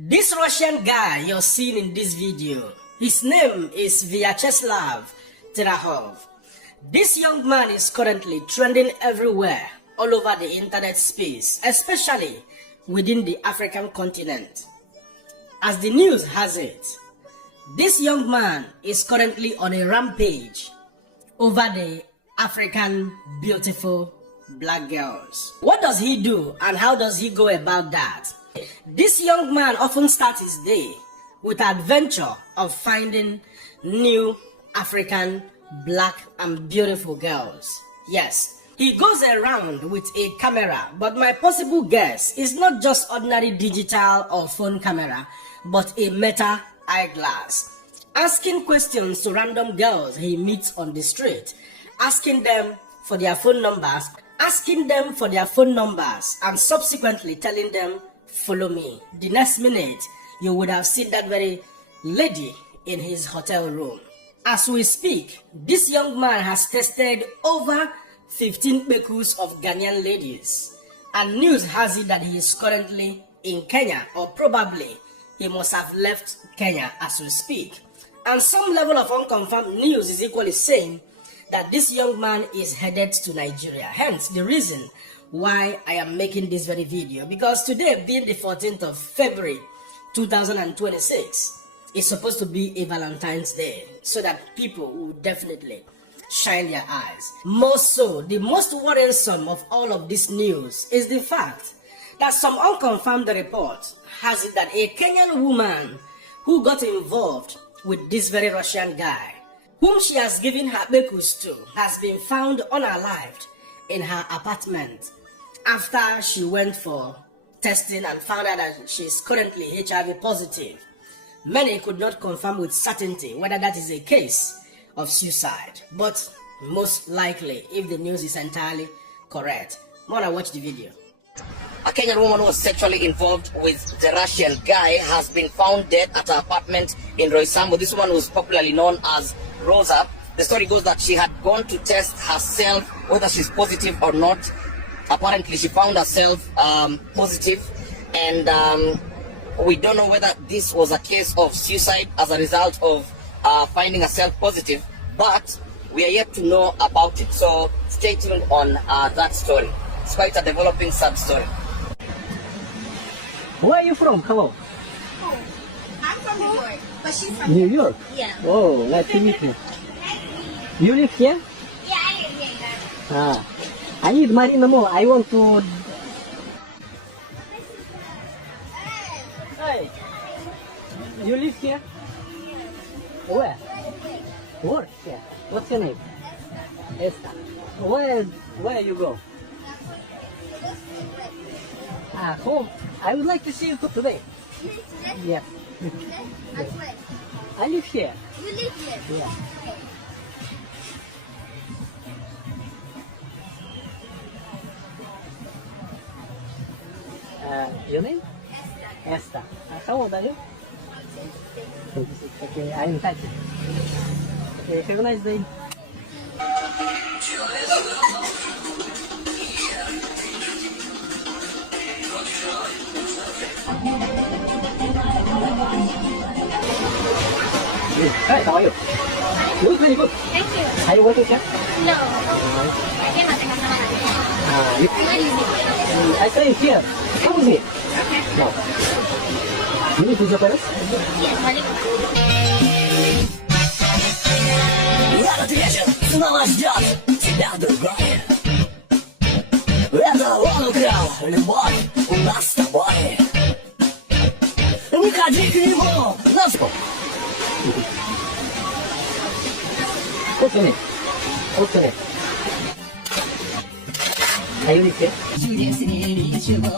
This Russian guy you're seeing in this video, his name is Vyacheslav Terahov. This young man is currently trending everywhere, all over the internet space, especially within the African continent. As the news has it, this young man is currently on a rampage over the African beautiful black girls. What does he do and how does he go about that? This young man often starts his day with adventure of finding new African black and beautiful girls. Yes, he goes around with a camera, but my possible guess is not just ordinary digital or phone camera, but a meta eyeglass, asking questions to random girls he meets on the street, asking them for their phone numbers, and subsequently telling them, "Follow me." The next minute, you would have seen that very lady in his hotel room. As we speak, this young man has tested over 15 KPEKUS of Ghanaian ladies, and news has it that he is currently in Kenya, or probably he must have left Kenya as we speak. And some level of unconfirmed news is equally saying that this young man is headed to Nigeria. Hence the reason why I am making this very video, because today, being the 14th of February 2026, is supposed to be a Valentine's Day, so that people will definitely shine their eyes. More so, the most worrisome of all of this news is the fact that some unconfirmed report has it that a Kenyan woman who got involved with this very Russian guy, whom she has given her KPEKUS to, has been found unalived in her apartment after she went for testing and found out that she is currently HIV positive. Many could not confirm with certainty whether that is a case of suicide, but most likely, if the news is entirely correct. Wanna watch the video. A Kenyan woman who was sexually involved with the Russian guy has been found dead at her apartment in Roysambu. This woman was popularly known as Rosa. The story goes that she had gone to test herself whether she's positive or not. Apparently, she found herself positive, and we don't know whether this was a case of suicide as a result of finding herself positive, but we are yet to know about it. So stay tuned on that story. It's quite a developing sad story. Where are you from? Hello. Oh, I'm from New York, but she's from New York? Yeah. Oh, nice to meet you. You live here? Yeah, I live here. Ah. I need Marina more. I want to... Hey. You live here? Where? Work here. What's your name? Esther. Where you go? Home. I would like to see you today. Yeah. I live here. You live here? Yeah. Your name? Esther. How old are you? 26. Okay, I'm 30. Okay, have a nice day. Hi, how are you? You look very good. Thank you. Are you working here? No. I cannot take I stay here. Come with me. Okay. No. You need to your parents? Yes, money. Этот вечер снова ждет тебя другой. Это он украл любовь у нас с тобой. Не ходи к нему, нас... What's your name? What's your name? Are you live here? Чудеснее ничего,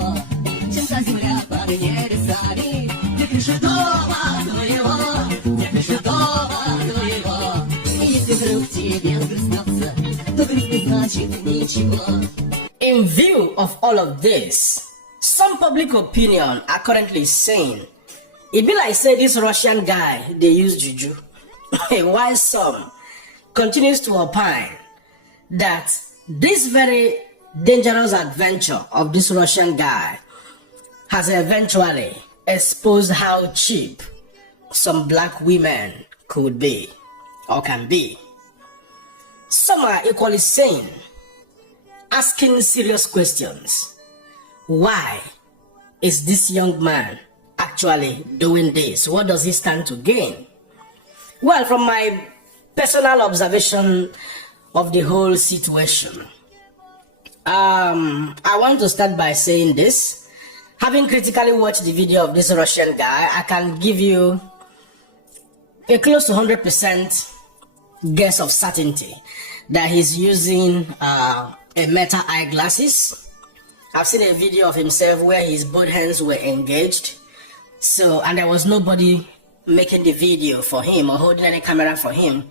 чем та земля под небесами. Не пиши дома твоего, не пиши дома твоего. Если вдруг тебе грустнется, то грустно значит ничего. In view of all of this, some public opinion are currently saying it be like say this Russian guy they use juju, while some continues to opine that this very dangerous adventure of this Russian guy has eventually expose how cheap some black women could be or can be. Some are equally sane, asking serious questions. Why is this young man actually doing this? What does he stand to gain? Well, from my personal observation of the whole situation, I want to start by saying this. Having critically watched the video of this Russian guy, I can give you a close to 100% guess of certainty that he's using a meta eyeglasses. I've seen a video of himself where his both hands were engaged. So, and there was nobody making the video for him or holding any camera for him.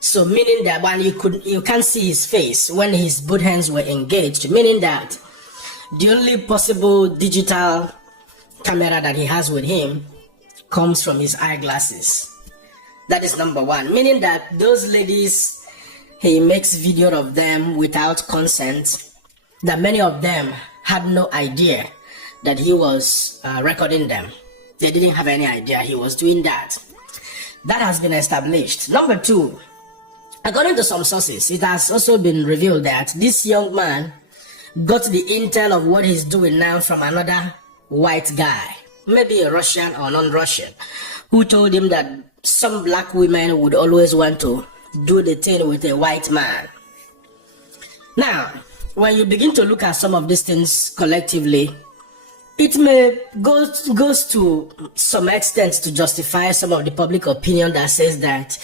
So, meaning that when you can't see his face when his both hands were engaged, meaning that the only possible digital camera that he has with him comes from his eyeglasses. That is number one, meaning that those ladies, he makes video of them without consent, that many of them had no idea that he was recording them. They didn't have any idea he was doing that. That has been established. Number two, according to some sources, it has also been revealed that this young man got the intel of what he's doing now from another white guy, maybe a Russian or non-Russian, who told him that some black women would always want to do the thing with a white man. Now, when you begin to look at some of these things collectively, it may goes to some extent to justify some of the public opinion that says that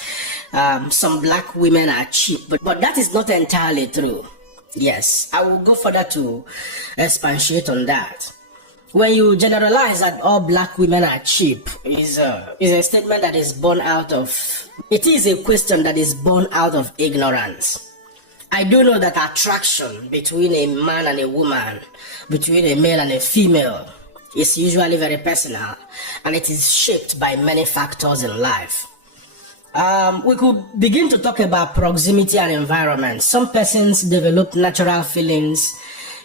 some black women are cheap, but that is not entirely true. Yes, I will go further to expatiate on that. When you generalize that all black women are cheap, is a statement that is born out of, it is a question that is born out of ignorance. I do know that attraction between a man and a woman, between a male and a female, is usually very personal, and it is shaped by many factors in life. We could begin to talk about proximity and environment. Some persons develop natural feelings,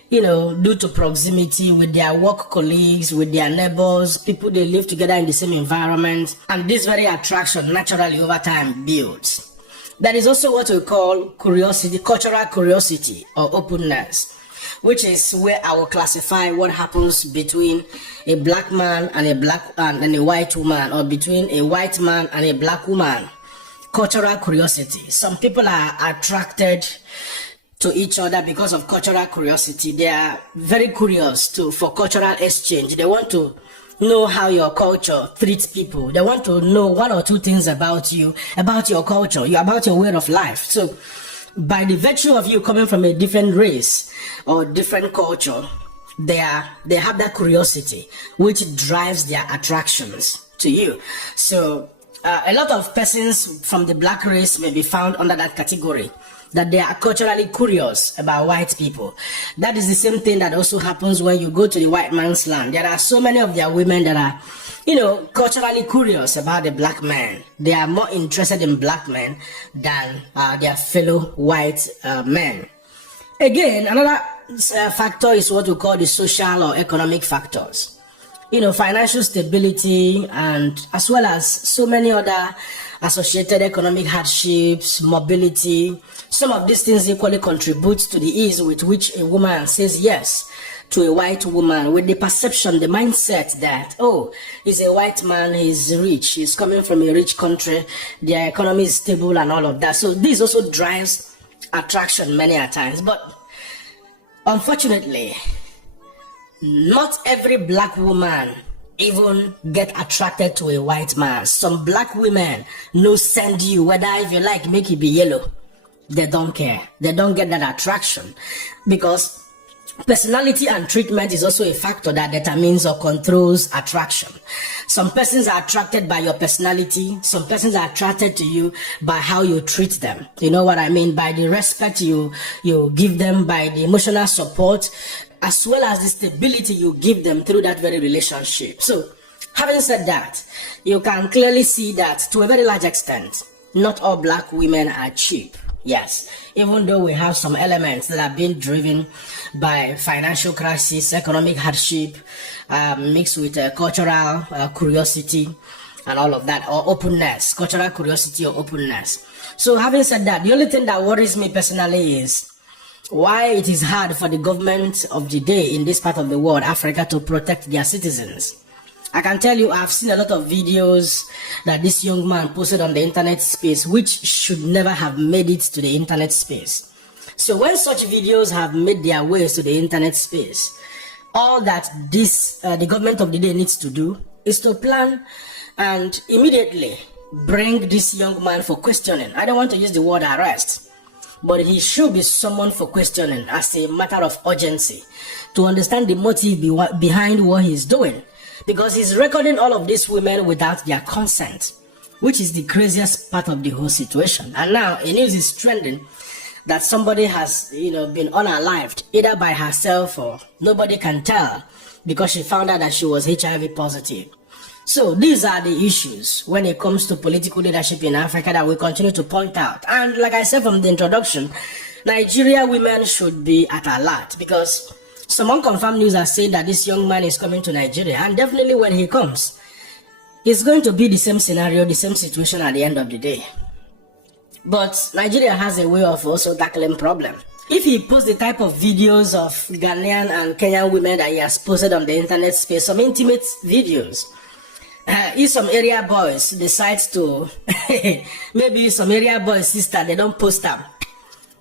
due to proximity with their work colleagues, with their neighbors, people they live together in the same environment, and this very attraction naturally over time builds. There is also what we call curiosity, cultural curiosity or openness, which is where I will classify what happens between a black man and a white woman, or between a white man and a black woman. Cultural curiosity. Some people are attracted to each other because of cultural curiosity. They are very curious for cultural exchange. They want to know how your culture treats people. They want to know one or two things about you, about your culture, about your way of life. So by the virtue of you coming from a different race or different culture, they have that curiosity which drives their attractions to you. So a lot of persons from the black race may be found under that category, that they are culturally curious about white people. That is the same thing that also happens when you go to the white man's land. There are so many of their women that are, culturally curious about the black man. They are more interested in black men than their fellow white men. Again, another factor is what we call the social or economic factors. Financial stability, and as well as so many other associated economic hardships, mobility. Some of these things equally contribute to the ease with which a woman says yes to a white woman, with the perception, the mindset that, oh, he's a white man, he's rich, he's coming from a rich country, their economy is stable and all of that. So this also drives attraction many a times. But unfortunately, not every black woman even get attracted to a white man. Some black women no send you, whether if you like make it be yellow, they don't care. They don't get that attraction, because personality and treatment is also a factor that determines or controls attraction. Some persons are attracted by your personality. Some persons are attracted to you by how you treat them. You know what I mean? By the respect you give them, by the emotional support, as well as the stability you give them through that very relationship. So, having said that, you can clearly see that to a very large extent, not all black women are cheap. Yes, even though we have some elements that are being driven by financial crisis, economic hardship, mixed with cultural curiosity and all of that, or openness, cultural curiosity or openness. So having said that, the only thing that worries me personally is why it is hard for the government of the day in this part of the world, Africa, to protect their citizens. I can tell you I've seen a lot of videos that this young man posted on the internet space which should never have made it to the internet space. So when such videos have made their ways to the internet space, all that the government of the day needs to do is to plan and immediately bring this young man for questioning. I don't want to use the word arrest, but he should be summoned for questioning as a matter of urgency to understand the motive behind what he's doing. Because he's recording all of these women without their consent, which is the craziest part of the whole situation. And now a news is trending that somebody has, been unalived either by herself or nobody can tell because she found out that she was HIV positive. So these are the issues when it comes to political leadership in Africa that we continue to point out. And like I said from the introduction, Nigeria women should be at alert because some unconfirmed news are saying that this young man is coming to Nigeria, and definitely when he comes, it's going to be the same scenario, the same situation at the end of the day. But Nigeria has a way of also tackling problem. If he posts the type of videos of Ghanaian and Kenyan women that he has posted on the internet space, some intimate videos, if some area boys decides to, maybe some area boys' sister, they don't post them,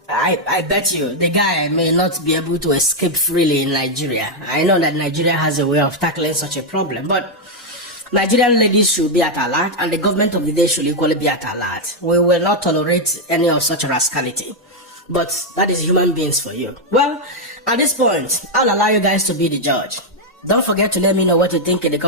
I bet you the guy may not be able to escape freely in Nigeria. I know that Nigeria has a way of tackling such a problem, but Nigerian ladies should be at alert, and the government of the day should equally be at alert. We will not tolerate any of such rascality. But that is human beings for you. Well, at this point, I'll allow you guys to be the judge. Don't forget to let me know what you think in the comments.